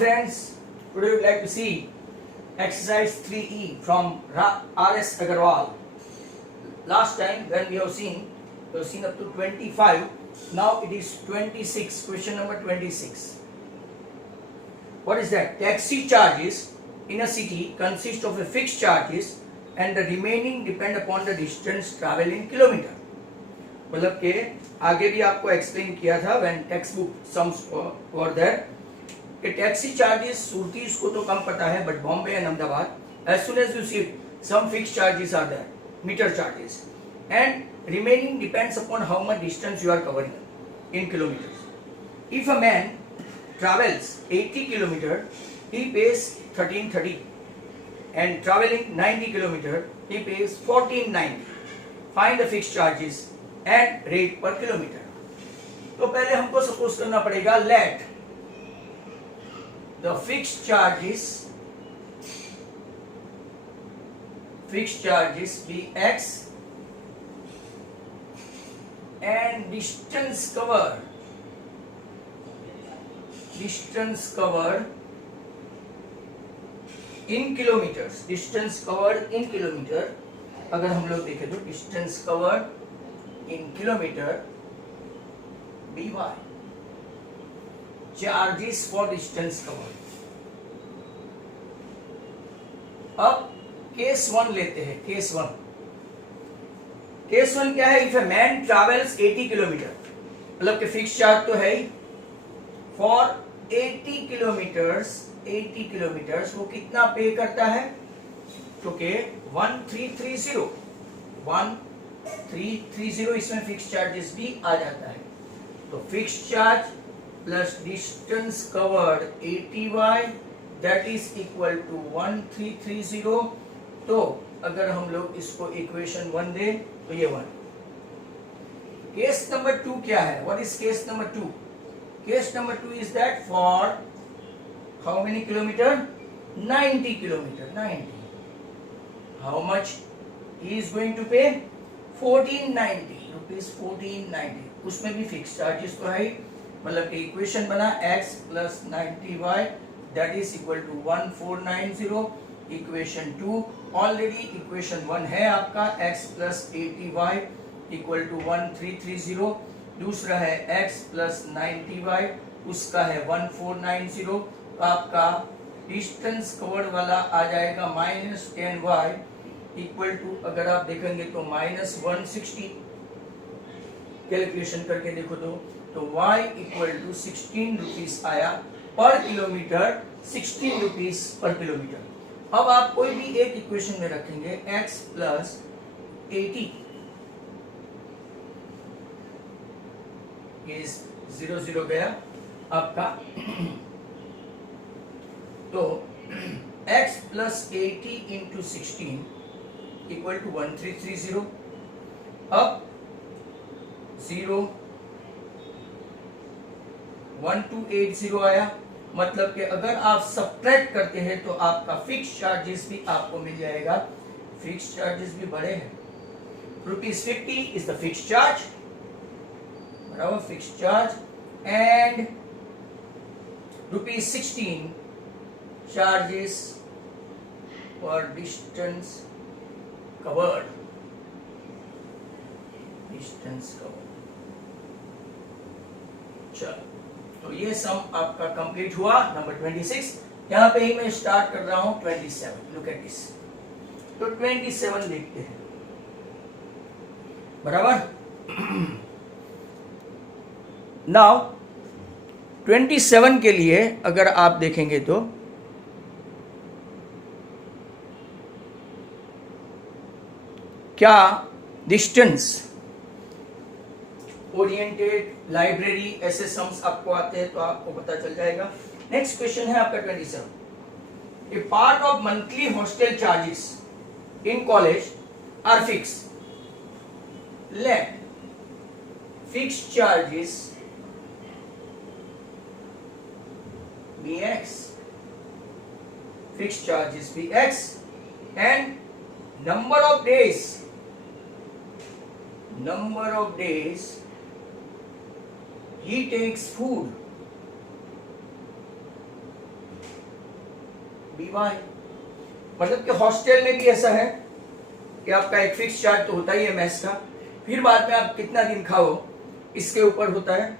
friends, today we would like to see exercise 3E from R.S. Agarwal. Last time when we have seen up to 25, now it is 26, question number 26. What is that? Taxi charges in a city consist of a fixed charges and the remaining depend upon the distance travel in kilometer. मतलब के आगे भी आपको explain किया था when textbook sums were there. कि taxi charges सुरतीस को तो कम पता है, but Bombay and Ahmedabad as soon as you see some fixed charges are there, meter charges, and remaining depends upon how much distance you are covering in kilometers. If a man travels 80 kilometer, he pays 1330, and traveling 90 kilometer, he pays 1490. Find the fixed charges and rate per kilometer. तो पहले हमको suppose करना पड़ेगा let the fixed charges be x and distance covered in kilometers. Distance covered in kilometer, अगर हम लोग देखें तो distance covered in kilometer by charges for distance covered. अब केस 1 लेते हैं. केस 1 क्या है? If a man travels 80 kilometre, मतलब कि फिक्स चार्ज तो है ही. फॉर 80 किलोमीटर्स वो कितना पे करता है? तो के 1330 इसमें फिक्स चार्जेस भी आ जाता है. तो fix charge plus distance covered 80y that is equal to 1330. तो अगर हम लोग इसको इक्वेशन 1 दे तो ये 1. केस नंबर 2 क्या है? What is case number 2? Case number 2 is that for how many kilometre? 90 kilometre. 90. How much he is going to pay? 1490 rupees. 1490. उसमें भी फिक्स चार्जेस तो है, मतलब कि इक्वेशन बना x plus 90y that is equal to 1490. Equation 2 already equation 1 है आपका, x plus 80y equal to 1330. दूसरा है x प्लस 90y, उसका है 1490. तो आपका डिस्टेंस कवर्ड वाला आ जाएगा माइनस 10y इक्वल टू, अगर आप देखेंगे तो माइनस 160. कैलकुलेशन करके देखो तो y इक्वल टू 16 रुपीज आया पर किलोमीटर. 16 rupees per kilometre. अब आप कोई भी एक इक्वेशन में रखेंगे x प्लस 80 इज 0 गया आपका. तो x plus 80 into 16 equal to 1330. अब 0 1280 आया, मतलब कि अगर आप सब्ट्रैक्ट करते हैं तो आपका फिक्स चार्जेस भी आपको मिल जाएगा. फिक्स चार्जेस भी बड़े हैं. ₹50 इज द फिक्स चार्ज, बराबर fix charge, and ₹16 charges for distance covered. चलो, तो ये सम आपका कंप्लीट हुआ. नंबर 26. यहां पे ही मैं स्टार्ट कर रहा हूं 27. Look at this. तो 27 देखते हैं, बराबर. नाउ 27 के लिए अगर आप देखेंगे तो क्या डिस्टेंस ओरिएंटेड लाइब्रेरी ऐसे सम्स आपको आते हैं तो आपको पता चल जाएगा. नेक्स्ट क्वेश्चन है आपका 27. A part of monthly hostel charges in college are fix. Let fix charges be x. Fix charges be x and number of days he takes food be y. मतलब कि हॉस्टल में भी ऐसा है कि आपका एक फिक्स चार्ज तो होता ही है मेस का, फिर बाद में आप कितना दिन खाओ इसके ऊपर होता है,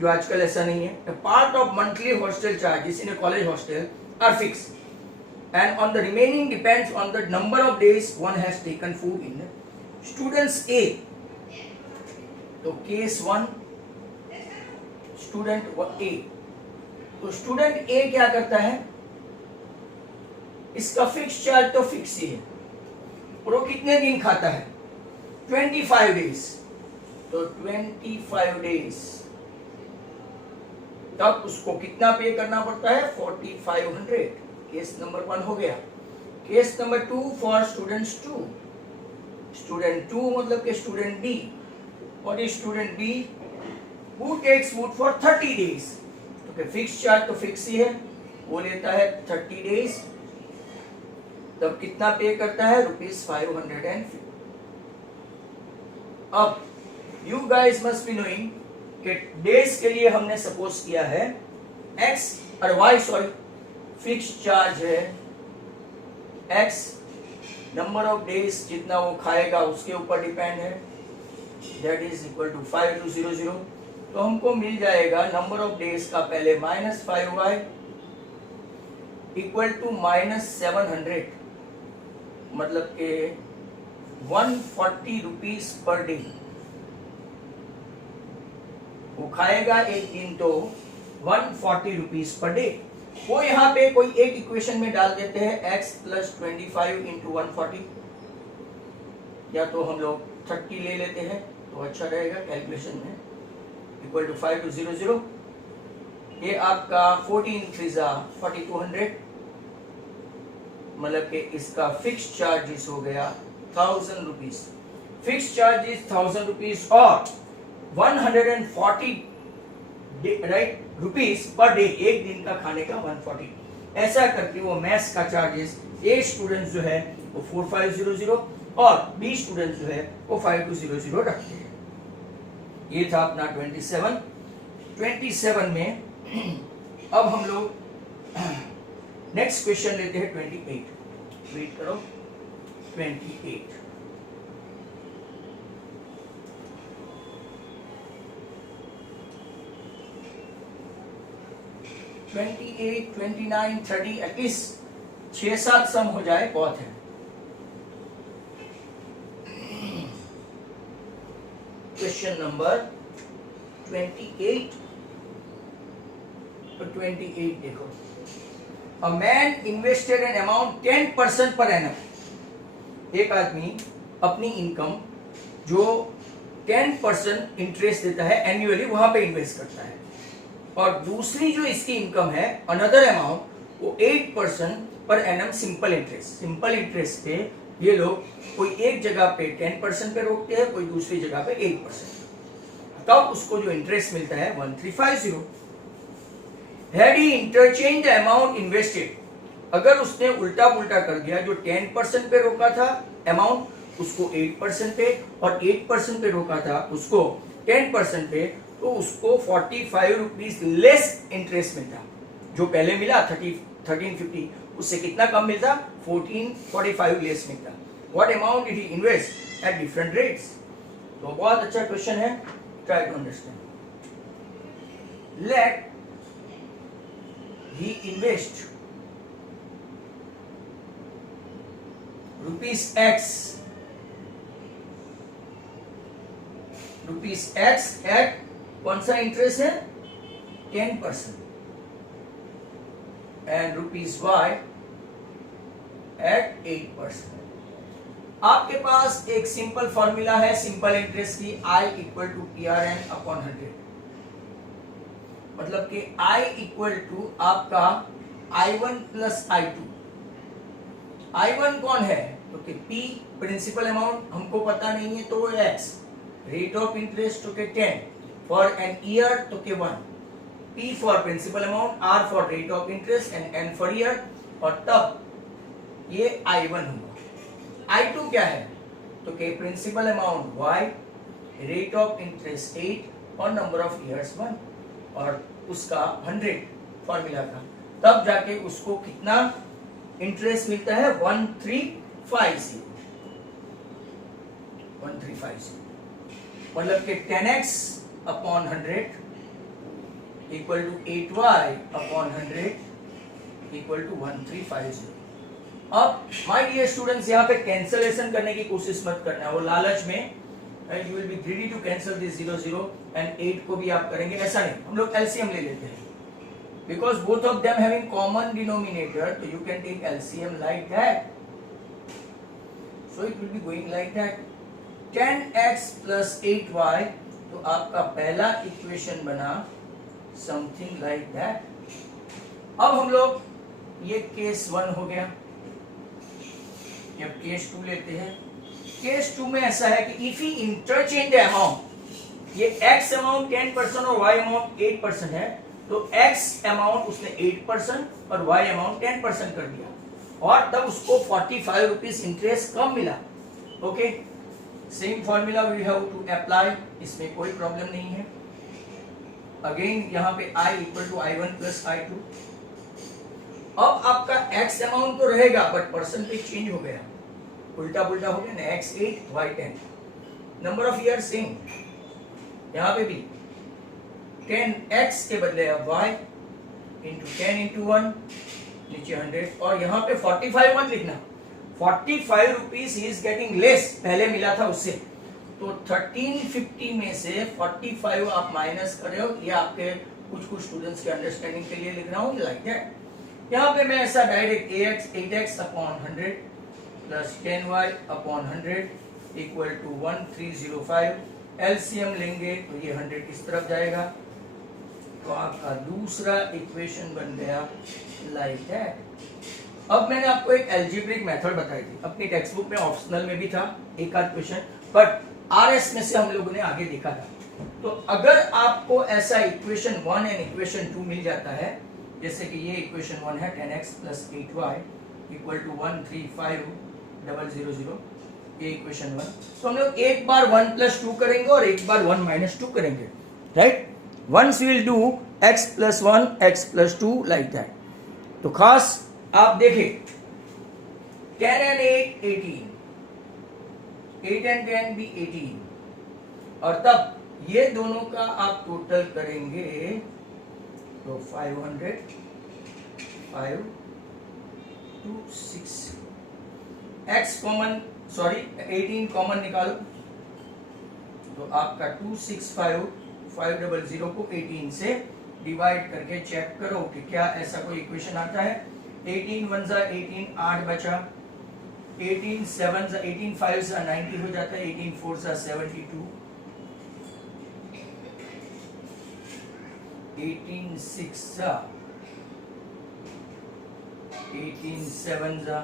जो आजकल ऐसा नहीं है। Part of monthly hostel charges in a college hostel are fix and on the remaining depends on the number of days one has taken food in students A। तो केस 1 स्टूडेंट A, तो student A क्या करता है, इसका fix charge तो fix ही है और वो कितने दिन खाता है 25 डेज, तो 25 डेज तब उसको कितना पे करना पड़ता है 4500। केस नंबर 1 हो गया। Case number 2 for students 2, student 2 मतलब के स्टूडेंट बी, और student B who takes food for 30 days, तो फिक्स चार्ज तो फिक्स ही है, वो लेता है 30 डेज, तब कितना पे करता है ₹550। अब you guys must be knowing कि डेज के लिए हमने सपोज किया है x और y, सॉरी फिक्स चार्ज है x, नंबर ऑफ डेज जितना वो खाएगा उसके ऊपर डिपेंड है, दैट इज इक्वल टू 5200। तो हमको मिल जाएगा नंबर ऑफ डेज का पहले -5y इक्वल टू -700, मतलब के 140 रुपीज पर डे वो खाएगा एक दिन, तो 140 रुपीज पर डे। वो यहाँ पे कोई एक इक्वेशन में डाल देते हैं x + 25 × 140, या तो हम लोग 30 ले लेते हैं तो अच्छा रहेगा कैलकुलेशन में, इक्वल टू 5200। ये आपका 14 × 4200, मतलब कि इसका फिक्स चार्जेस हो गया 1000 रुपीज, फिक्स चार्जेस 1000 रुपीज और 140 राइट रुपीज पर डे, एक दिन का खाने का 140। ऐसा करके वो मैथ्स का चार्जेस ए स्टूडेंट जो है वो 4500 और बी स्टूडेंट जो है वो 5200 रखते हैं। ये था अपना 27 में। अब हम लोग नेक्स्ट क्वेश्चन लेते हैं 28। वेट करो, 28 28, 29, 30, एटलीस्ट 6-7 सम हो जाए बहुत है। क्वेश्चन नंबर 28, तो 28 देखो, a man invested an amount 10% per annum. एक आदमी अपनी इनकम जो 10% इंटरेस्ट देता है एनुअली वहां पे इन्वेस्ट करता है, और दूसरी जो इसकी इनकम है अनदर अमाउंट वो 8% per annum simple interest. Simple interest पे ये लोग कोई एक जगह पे 10% पे रोकते हैं, कोई दूसरी जगह पे 8%, तब उसको जो इंटरेस्ट मिलता है 1350। Had he interchanged the amount invested, अगर उसने उल्टा पुल्टा कर दिया, जो 10% पे रोका था अमाउंट उसको 8% पे, और 8% पे रोका था उसको 10% पे, तो उसको 45 रुपीज लेस इंटरेस्ट मिलता। जो पहले मिला 1350, उससे कितना कम मिलता 1445 लेस मिलता। What amount did he invest at different rates. तो बहुत अच्छा क्वेश्चन है, try to understand. Let he invest rupees X at कौन सा इंटरेस्ट है 10% एंड ₹y एट 8%। आपके पास एक सिंपल फॉर्मूला है सिंपल इंटरेस्ट की, I = PRN/100, मतलब कि I = आपका I1 + I2। I1 कौन है, तो कि P प्रिंसिपल अमाउंट हमको पता नहीं है तो X, रेट ऑफ इंटरेस्ट तो के 10 फॉर एन ईयर तो के 1, P for principal amount, R for rate of interest and N for year, और तब ये I1 होगा। I2 क्या है, तो के principal amount Y, rate of interest 8 और नंबर ऑफ ईयर्स 1, और उसका 100 फॉर्मूला था, तब जाके उसको कितना इंटरेस्ट मिलता है 1350 मतलब कि 10x upon 100 equal to 8y upon 100 equal to 1350। अब माय डियर स्टूडेंट्स, यहाँ पे कैंसलेशन करने की कोशिश मत करना, वो लालच में you will be greedy to cancel this 0 0 and 8 को भी आप करेंगे, ऐसा नहीं। हम लोग एलसीएम ले लेते हैं because both of them having common denominator, तो you can take LCM like that, so it will be going like that 10x plus 8y, तो आपका पहला इक्वेशन बना समथिंग लाइक दैट। अब हम लोग, ये केस 1 हो गया, जब केस 2 लेते हैं, केस 2 में ऐसा है कि इफ ही इंटरचेंज अमाउंट, ये x अमाउंट 10% और y अमाउंट 8% है, तो x अमाउंट उसने 8% और y अमाउंट 10% कर दिया, और तब उसको 45 रुपीज इंटरेस्ट कम मिला। Okay, same formula we have to apply, इसमें कोई प्रॉब्लम नहीं है। अगेन यहाँ पे I equal to I1 plus I2। अब आपका x अमाउंट तो रहेगा बट परसेंटेज चेंज हो गया, उल्टा पुल्टा हो गया ना, x 8 y 10, number of year same, यहाँ पे भी 10x के बदले अब y इंटू 10 इंटू 1 नीचे 100, और यहाँ पे 45 मत लिखना, 45 रुपीज इज गेटिंग लेस, पहले मिला था उससे, तो 1350 में से 45 आप माइनस कर रहे हो, ये आपके कुछ स्टूडेंट्स के अंडरस्टैंडिंग के लिए लिख रहा हूँ लाइक दैट। यहाँ पे मैं ऐसा direct 8x upon 100 plus 10y upon 100 equal to 1305, LCM लेंगे तो ये 100 इस तरफ जाएगा, तो आपका दूसरा इक्वेशन बन गया लाइक दैट। अब मैंने आपको एक अलजेब्रिक मेथड बताई थी, अपनी टेक्स्ट बुक में ऑप्शनल में भी था एक आध क्वेश्चन, बट आरएस में से हम लोगों ने आगे देखा था। तो अगर आपको ऐसा इक्वेशन 1 एंड इक्वेशन 2 मिल जाता है, जैसे कि ये इक्वेशन 1 है 10x plus 8y equal to 135000, ये इक्वेशन 1, तो हम लोग एक बार 1 प्लस 2 करेंगे और एक बार 1 माइनस 2 करेंगे, right. Once we will do x plus 1 x plus 2 like that. तो खास आप देखें 10 and 8 18, 8 and 10 भी 18, और तब ये दोनों का आप टोटल करेंगे तो 500 5 2 6, x कॉमन, सॉरी 18 कॉमन निकालो, तो आपका 265 500 को 18 से डिवाइड करके चेक करो कि क्या ऐसा कोई इक्वेशन आता है। 18 1 जा 18, 8 बचा, 18 7 जा 18 5 जा 90 हो जाता है, 18 4 जा 72, 18 6 जा 18 7 जा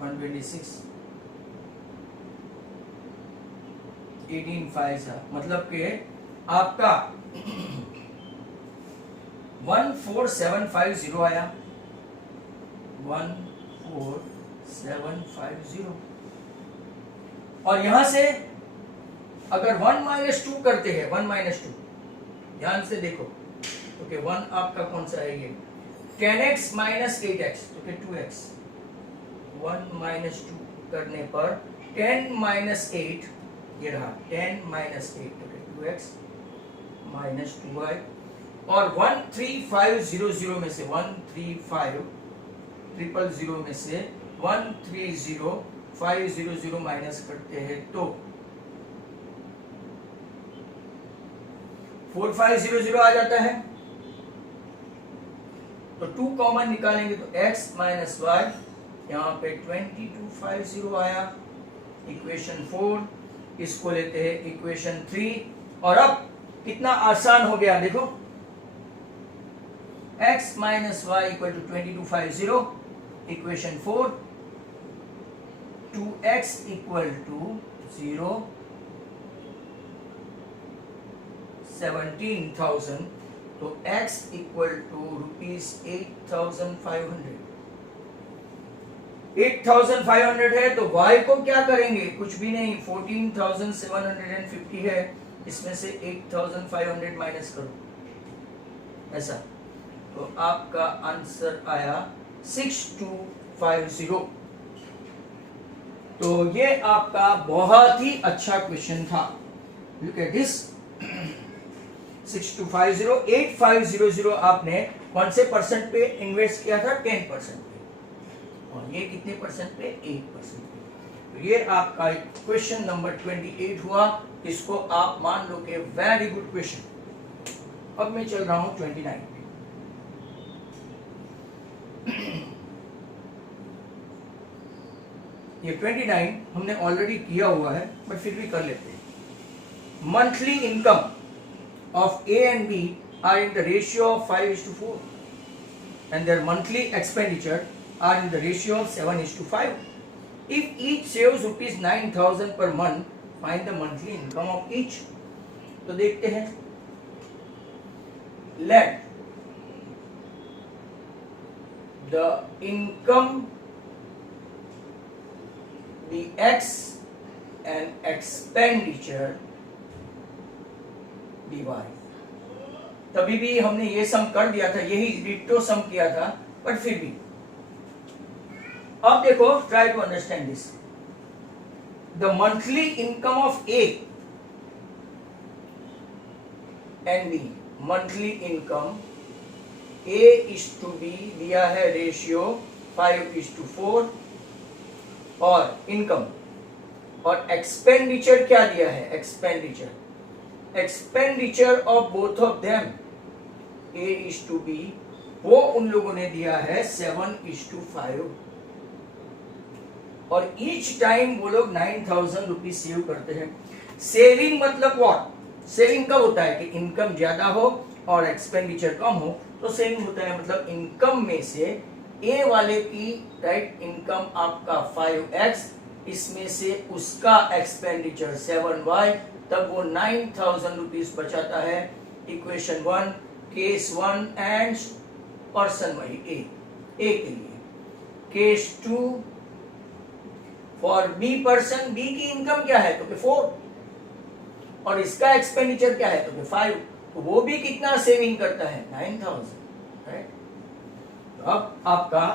126, 18 5 जा, मतलब कि आपका 14750 आया, 14750, और यहां से अगर 1 माइनस 2 करते हैं, 1 माइनस 2, ध्यान से देखो, ओके 1 आपका कौन सा है, ये 10x माइनस 8x, तो 2x, 1 माइनस 2 करने पर 10 माइनस 8, ये रहा 10 माइनस 8, तो 2x माइनस 2y, और 13500 में से 13500 में से 130500 माइनस करते हैं तो 4500 आ जाता है, तो 2 कॉमन निकालेंगे तो x माइनस y, यहाँ पे 2250 आया, इक्वेशन 4, इसको लेते हैं इक्वेशन 3, और अब कितना आसान हो गया देखो, x minus y equal to 2250, equation 4, 2x equal to 0, 17,000, तो x इक्वल टू ₹8,500, 8,500 है, तो y को क्या करेंगे, कुछ भी नहीं, 14,750 है, इसमें से 8,500 माइनस करो, ऐसा, तो आपका आंसर आया 6250। तो ये आपका बहुत ही अच्छा क्वेश्चन था। लुक एट दिस 6250, 8500 आपने कौन से परसेंट पे इन्वेस्ट किया था? 10% पे, और ये कितने परसेंट पे? 8% पे। तो ये आपका क्वेश्चन नंबर 28 हुआ। इसको आप मान लो कि वेरी गुड क्वेश्चन। अब मैं चल रहा हूं 29 पे। ये 29 हमने ऑलरेडी किया हुआ है, बट फिर भी कर लेते हैं। Monthly income of A and B are in the ratio of 5:4, and their monthly expenditure are in the ratio of 7:5. If each saves rupees 9,000 per month, find the monthly income of each. तो देखते हैं। Let the income be X and expenditure dy। तभी भी हमने ये सम कर दिया था, यही डिटो सम किया था, बट फिर भी अब देखो, try to understand this. The monthly income of A and B, monthly income A is to be दिया है रेशियो 5:4, और इनकम और एक्सपेंडिचर क्या दिया है? Expenditure of both of them A is to B, वो उन लोगों ने दिया है 7:5, और ईच टाइम वो लोग 9,000 रुपीज सेव करते हैं। सेविंग मतलब व्हाट? सेविंग कब होता है कि इनकम ज्यादा हो और एक्सपेंडिचर कम हो, तो सेविंग होता है मतलब इनकम में से ए वाले की राइट इनकम आपका 5x, इसमें से उसका एक्सपेंडिचर 7y, तब वो 9,000 रुपीज बचाता है। Equation 1, case 1 and person y a के लिए। Case 2 for b person, b की इनकम क्या है? तो 4, और इसका एक्सपेंडिचर क्या है? तो 5, तो वो भी कितना सेविंग करता है? 9,000, राइट। तो अब आपका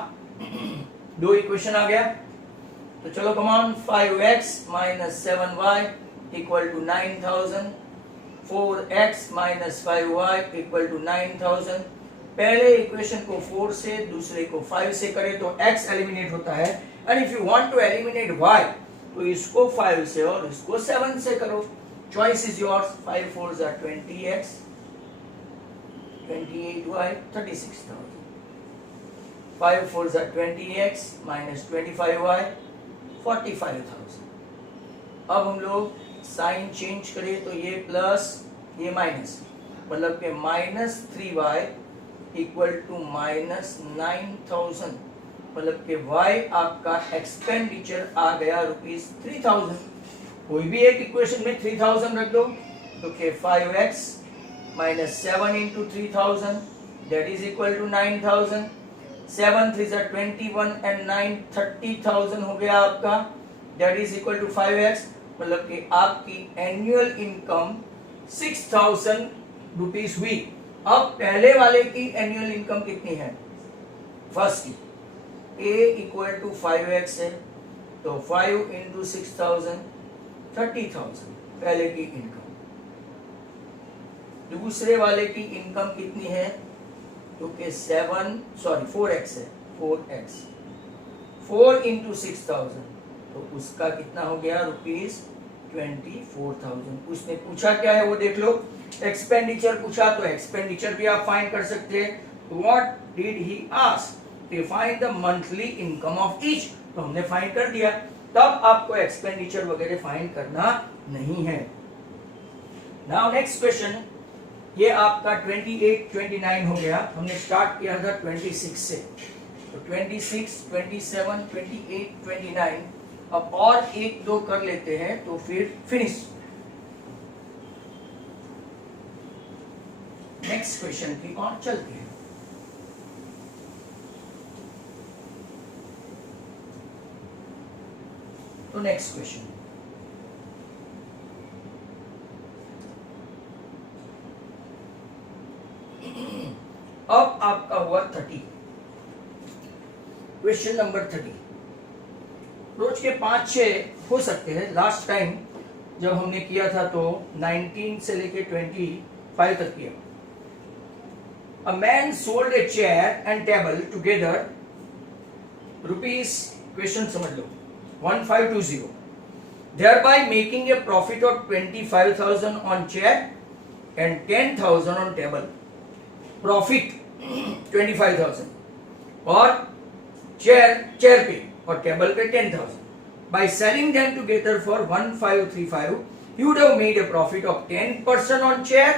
2 इक्वेशन आ गया। तो चलो come on, 5x minus 7y equal to 9,000, 4x minus 5y equal to 9,000। पहले इक्वेशन को 4 से, दूसरे को 5 से करें तो x एलिमिनेट होता है, and if you want to eliminate y तो इसको 5 से और इसको 7 से करो। Choice is yours. 5 4s are 20x, 28y, 36,000। 5 4s are 20x minus 25y, 45,000। अब हम लोग साइन चेंज करें तो ये प्लस ये माइनस, मतलब कि -3y इक्वल टू -9,000, मतलब कि y आपका एक्सपेंडिचर आ गया ₹3,000। कोई भी एक इक्वेशन में 3,000 रख दो, तो कि 5x minus 7 into 3,000 that is equal to 9,000। 7 3s are 21 and 9 30,000 हो गया आपका, that is equal to 5x, मतलब कि आपकी एनुअल इनकम 6,000 रुपीज हुई। अब पहले वाले की एनुअल इनकम कितनी है? फर्स्ट की A इक्वल टू 5x है, तो 5 into 6,000 30,000 पहले की इनकम। दूसरे वाले की इनकम कितनी है? क्योंकि 4x है, 4x 4 into 6,000, तो उसका कितना हो गया? ₹24,000। उसने पूछा क्या है वो देख लो। एक्सपेंडिचर पूछा, तो एक्सपेंडिचर भी आप फाइंड कर सकते हैं। What did he ask? To find the monthly income of each, तो हमने फाइंड कर दिया। तब आपको एक्सपेंडिचर वगैरह फाइंड करना नहीं है। नाउ नेक्स्ट क्वेश्चन, ये आपका 28 29 हो गया। हमने स्टार्ट किया था 26 से, तो 26 27 28 29, अब और 1-2 कर लेते हैं तो फिर फिनिश। नेक्स्ट क्वेश्चन की और चलते हैं। तो नेक्स्ट क्वेश्चन, अब आपका हुआ 30। Question number 30। रोज के 5-6 हो सकते हैं। लास्ट टाइम जब हमने किया था तो 19 से लेके 25 तक किया। A man sold a chair and table together rupees, question समझ लो, 1520, thereby making a profit of 25,000 on chair and 10,000 on table. Profit 25,000 और चेयर पे और टेबल पे 10,000. By selling them together for 1535, you would have made a profit of 10% on chair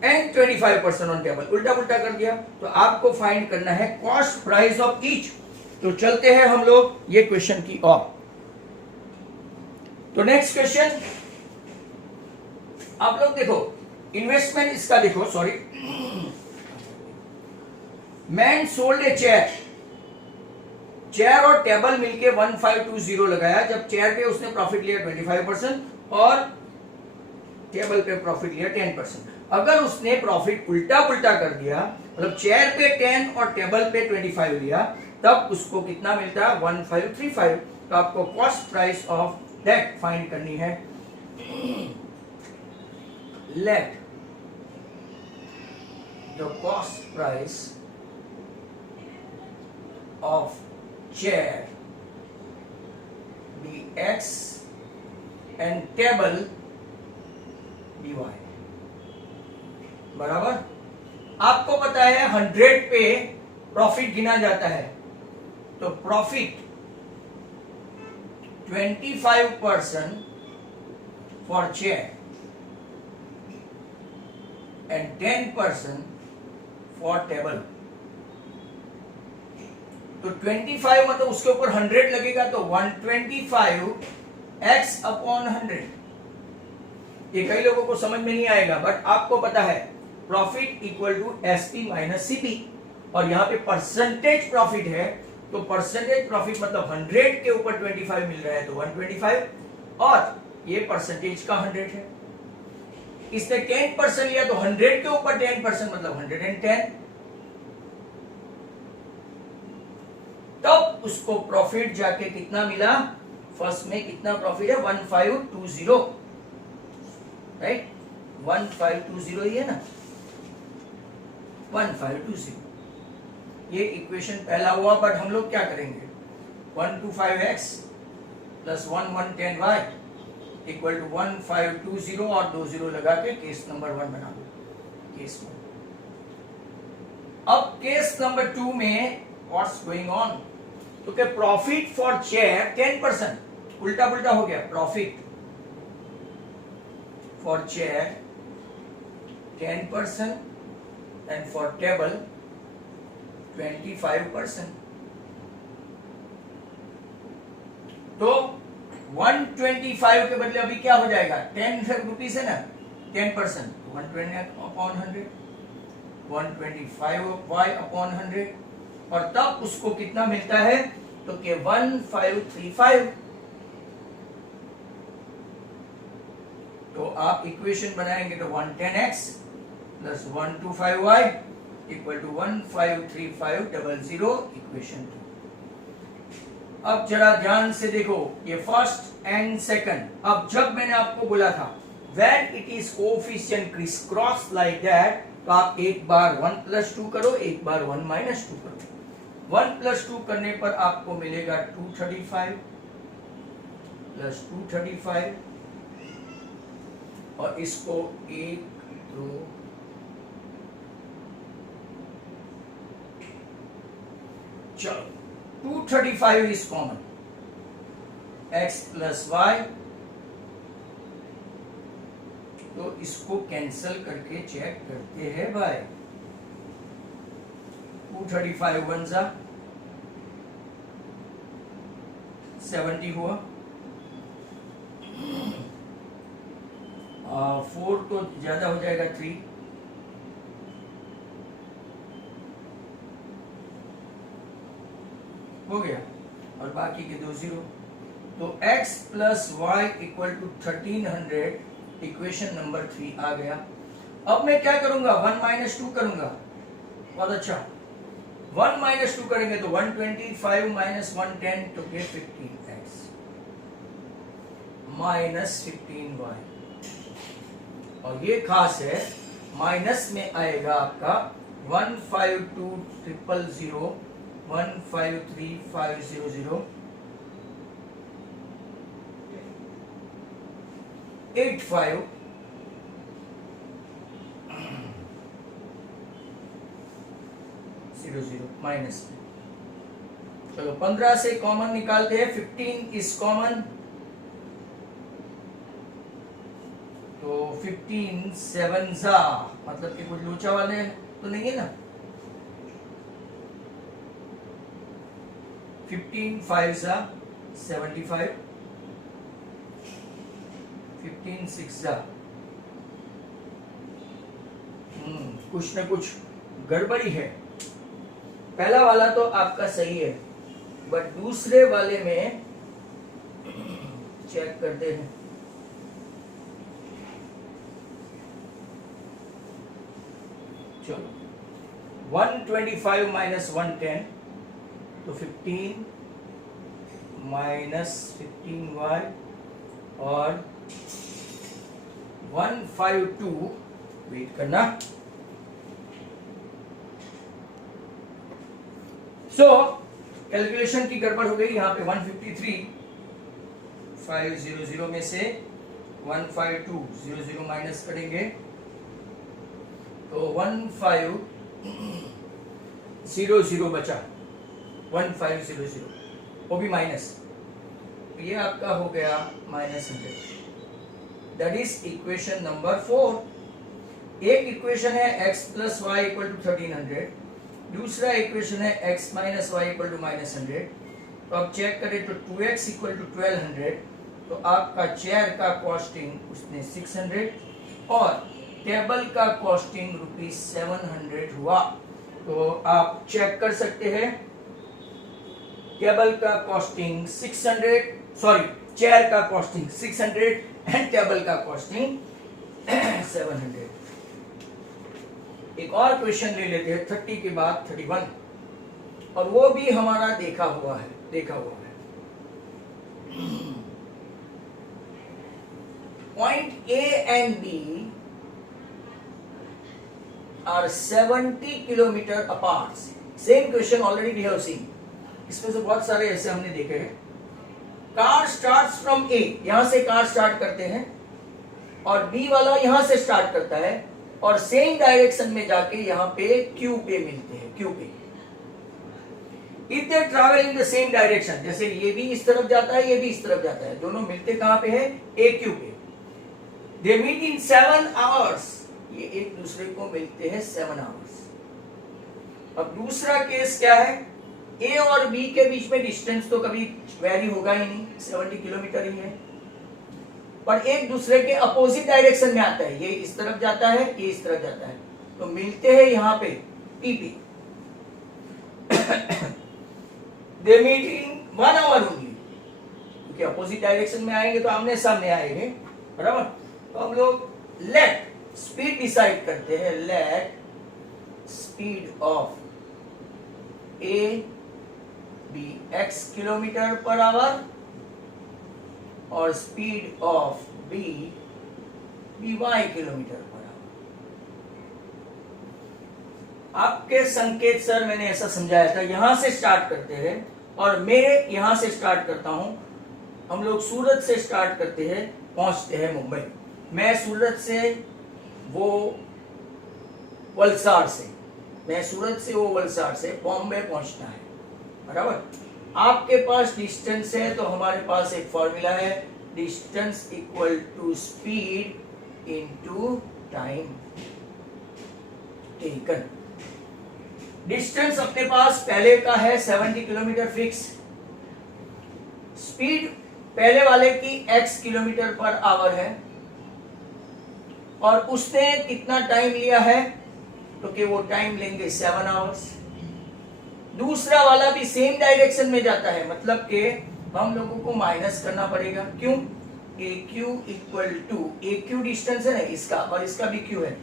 and 25% on table. उल्टा पुल्टा कर दिया तो आपको फाइंड करना है कॉस्ट प्राइस ऑफ ईच. तो चलते हैं हम लोग ये क्वेश्चन की ओर. तो नेक्स्ट क्वेश्चन आप लोग देखो, इन्वेस्टमेंट इसका देखो, sorry, man sold a chair. Chair और टेबल मिलके 1520 लगाया. जब चेयर पे उसने प्रॉफिट लिया 25% और टेबल पे प्रॉफिट लिया 10%. अगर उसने प्रॉफिट उल्टा पुल्टा कर दिया, मतलब चेयर पे 10 और टेबल पे 25 लिया, तब उसको कितना मिलता है? 1535. तो आपको cost price of that find करनी है. Let the cost price of chair be x and table be y. बराबर. आपको पता है 100 पे प्रॉफिट गिना जाता है, तो profit 25% for chair and 10% for table. तो 25 मतलब उसके ऊपर 100 लगेगा, तो 125 x अपॉन 100. ये कई लोगों को समझ में नहीं आएगा, बट आपको पता है profit equal to SP minus CP, और यहाँ पे परसेंटेज प्रॉफिट है, तो परसेंटेज प्रॉफिट मतलब 100 के ऊपर 25 मिल रहा है तो 125, और ये परसेंटेज का 100 है. इसने 10% लिया तो 100 के ऊपर 10% मतलब 110. तब उसको प्रॉफिट जाके कितना मिला? फर्स्ट में कितना प्रॉफिट है? 1520, राइट? 1520 ही है ना, 1520. ये इक्वेशन पहला हुआ, बट हम लोग क्या करेंगे? 125x plus 1110y equal to 1520 और 20 लगा के केस नंबर 1 बना दो. केस 1. अब केस नंबर 2 में व्हाट्स गोइंग ऑन? तो क्या प्रॉफिट फॉर चेयर 10%, उल्टा पुल्टा हो गया. Profit for chair 10% and for table 25%. तो 125 के बदले अभी क्या हो जाएगा? 10 रुपीज है ना, 10%, 120 अपॉन 100, 125y अपॉन 100, और तब उसको कितना मिलता है? तो के 1535. तो आप इक्वेशन बनाएंगे तो 110x plus 125y equal to 153500, equation 2. अब जरा ध्यान से देखो, ये फर्स्ट एंड सेकंड. अब जब मैंने आपको बोला था when it is coefficient criss cross like that, तो आप एक बार 1 प्लस 2 करो, एक बार 1 माइनस 2 करो. 1 प्लस 2 करने पर आपको मिलेगा 235 प्लस 235, और इसको 1 2 चलो 235 is common. x plus Y, तो इसको कैंसल करके चेक करते हैं भाई. 235 वन जा 70 हुआ. 4 तो ज्यादा हो जाएगा, 3. हो गया, और बाकी के 2 0. तो x plus Y equal to 1300, equation number 3 आ गया. अब मैं क्या करूंगा? 1 माइनस 2 करूंगा, बहुत अच्छा। 1 माइनस 2 करेंगे तो 125 माइनस 110 तो गेट 15x माइनस 15y, और ये खास है, माइनस में आएगा आपका 152,000 153,500 85 00 माइनस में। चलो 15 से कॉमन निकालते हैं, 15 इज कॉमन, तो 15 7 जा मतलब कि कुछ लोचा वाले तो नहीं है ना, 15 5 जा 75, 15 6 जा कुछ न कुछ गड़बड़ी है। पहला वाला तो आपका सही है, बट दूसरे वाले में चेक करते हैं। चलो 125 माइनस 110 तो 15 माइनस 15y और 152, वेट करना। सो कैलकुलेशन की गड़बड़ हो गई यहाँ पे, 153,500 में से 152,000 माइनस करेंगे तो 1500 बचा, 1500 वो भी माइनस, तो ये आपका हो गया -100। That is equation number 4। एक इक्वेशन है x plus Y equal to 1300, दूसरा इक्वेशन है x minus Y equal to -100। तो अब चेक करें तो 2x इक्वल टू 1200, तो आपका चेयर का कॉस्टिंग उसने 600 और टेबल का कॉस्टिंग ₹700 हुआ। तो आप चेक कर सकते हैं, टेबल का कॉस्टिंग 600, सॉरी चेयर का कॉस्टिंग 600 एंड टेबल का कॉस्टिंग 700। एक और क्वेश्चन ले लेते हैं 30 के बाद 31, और वो भी हमारा देखा हुआ है। Point A and B are 70 kilometre apart. Same question already we have seen, इसमें से बहुत सारे ऐसे हमने देखे हैं। कार स्टार्ट्स फ्रॉम A, यहां से कार स्टार्ट करते हैं, और B वाला यहां से स्टार्ट करता है और सेम डायरेक्शन में जाके यहाँ पे Q पे मिलते हैं, Q पे। If they travel in the same direction, जैसे ये भी इस तरफ जाता है, ये भी इस तरफ जाता है, दोनों मिलते कहां पे है? AQ पे। दे मीट इन 7 आवर्स, ये एक दूसरे को मिलते हैं 7 आवर्स। अब दूसरा केस क्या है? A और B के बीच में डिस्टेंस तो कभी वेरी होगा ही नहीं, 70 किलोमीटर ही है, पर एक दूसरे के अपोजिट डायरेक्शन में आता है, ये इस तरफ जाता है, ये इस तरफ जाता है, तो मिलते हैं यहाँ पे T पे। They meet in 1 hour only, क्योंकि अपोजिट डायरेक्शन में आएंगे तो आमने सामने आएंगे, बराबर। तो हम लोग लेट स्पीड डिसाइड करते हैं, let speed of A be x kilometre per hour और speed of B be y kilometre per hour. आपके संकेत सर मैंने ऐसा समझाया था, यहां से स्टार्ट करते हैं और मैं यहां से स्टार्ट करता हूं। हम लोग सूरत से स्टार्ट करते हैं, पहुंचते हैं मुंबई। मैं सूरत से, वो वलसाड़ से, मैं सूरत से, वो वलसाड़ से, बॉम्बे पहुंचना है, बराबर। आपके पास डिस्टेंस है तो हमारे पास एक फॉर्मूला है, distance equal to speed into time taken. Distance अपने पास पहले का है 70 किलोमीटर फिक्स, स्पीड पहले वाले की x किलोमीटर पर आवर है, और उसने कितना टाइम लिया है, तो कि वो टाइम लेंगे 7 आवर्स। दूसरा वाला भी सेम डायरेक्शन में जाता है, मतलब कि हम लोगों को माइनस करना पड़ेगा, क्यों? AQ equal to, AQ distance है ना इसका, और इसका भी Q है,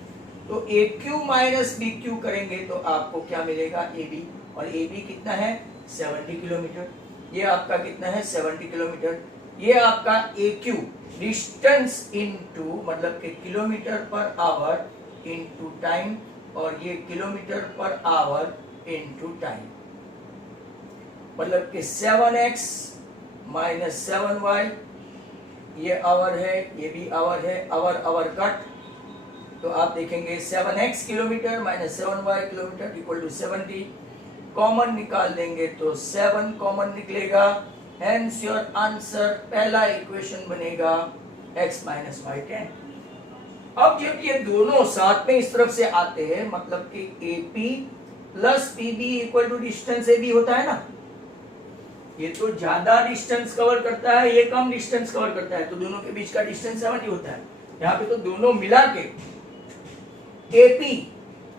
तो A Q minus B Q करेंगे तो आपको क्या मिलेगा, ए बी, और ए बी कितना है 70 किलोमीटर, ये आपका कितना है 70 किलोमीटर, ये आपका ए क्यू डिस्टेंस इनटू मतलब के kilometre per our into time, और ये kilometre per our into time, मतलब कि 7x माइनस 7y, ये आवर है, ये भी आवर है, आवर आवर कट, तो आप देखेंगे 7x kilometre minus 7y kilometre equal to 70, common निकाल देंगे तो 7 कॉमन निकलेगा, हेंस योर आंसर पहला इक्वेशन बनेगा x माइनस वाई 10। अब जब ये दोनों साथ में इस तरफ से आते हैं, मतलब कि AP plus PB equal to distance AB होता है ना, ये तो ज्यादा डिस्टेंस कवर करता है, ये कम डिस्टेंस कवर करता है, तो दोनों के बीच का डिस्टेंस 70 होता है। यहाँ पे तो दोनों मिला के AP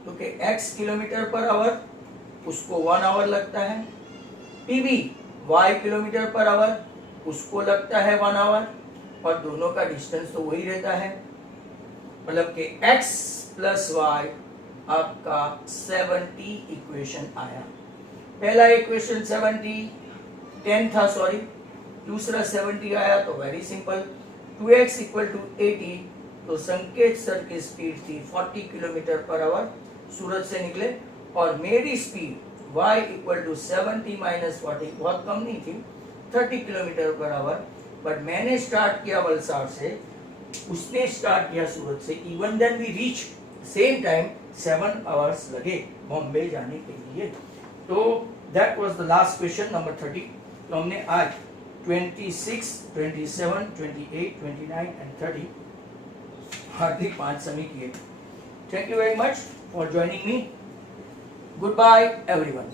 तो के x किलोमीटर पर आवर, उसको 1 आवर लगता है, PB y kilometre per our, उसको लगता है 1 आवर, और दोनों का डिस्टेंस तो वही रहता है, मतलब कि x प्लस वाई आपका 70 इक्वेशन आया। पहला इक्वेशन 10 था, सॉरी, दूसरा 70 आया, तो very simple, 2x equal to 80, तो संकेत सर की स्पीड थी 40 किलोमीटर पर आवर, सूरत से निकले, और मेरी speed y equal to 70 minus 40 बहुत कम नहीं थी, 30 किलोमीटर पर आवर, बट मैंने स्टार्ट किया वलसाड से, उसने स्टार्ट किया सूरत से, even then we reach same time 7 hours लगे बॉम्बे जाने के लिए। तो that was the last question number 30। तो हमने आज 26, 27, 28, 29 एंड 30 हार्दिक 5 समय किए। Thank you very much for joining me. Goodbye everyone.